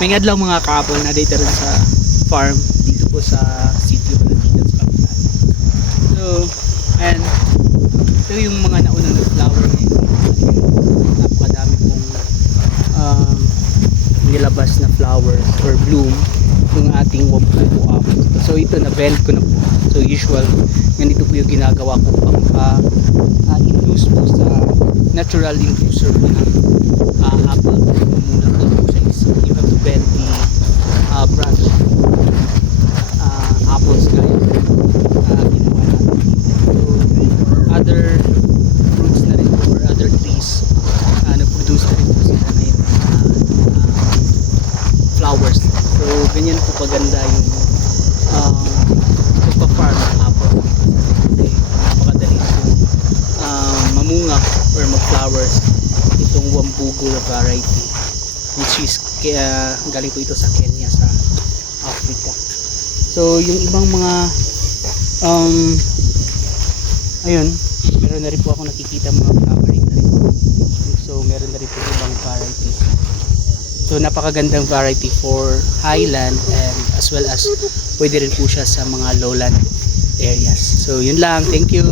May lang mga couple na dito rin sa farm dito po sa city of sa Kapitan. So, and ito yung mga naunang flower ngayon. Napakadami pong um, nilabas na flowers or bloom yung ating wampuko apple. So ito na bend ko na po. So usual, ganito po yung ginagawa ko pang uh, induce po sa natural inducer ng uh, apple. Mamula po ito sa is you have to bend the uh, branch uh, apples gaya uh, ginawa natin dito. So other fruits na rin po or trees uh, nag-produce na rin po sila ngayon uh, uh, flowers. So, ganyan po kaganda yung um, pagpa-farm ng apple. Kasi napakadali po um, mamunga or mag-flowers itong wambugo variety which is kaya galing po ito sa Kenya sa Africa. So, yung ibang mga um, ayun, meron na rin po ako nakikita mga flowering. So, meron na rin po ibang varieties. So napakagandang variety for highland and as well as pwede rin po siya sa mga lowland areas. So yun lang. Thank you.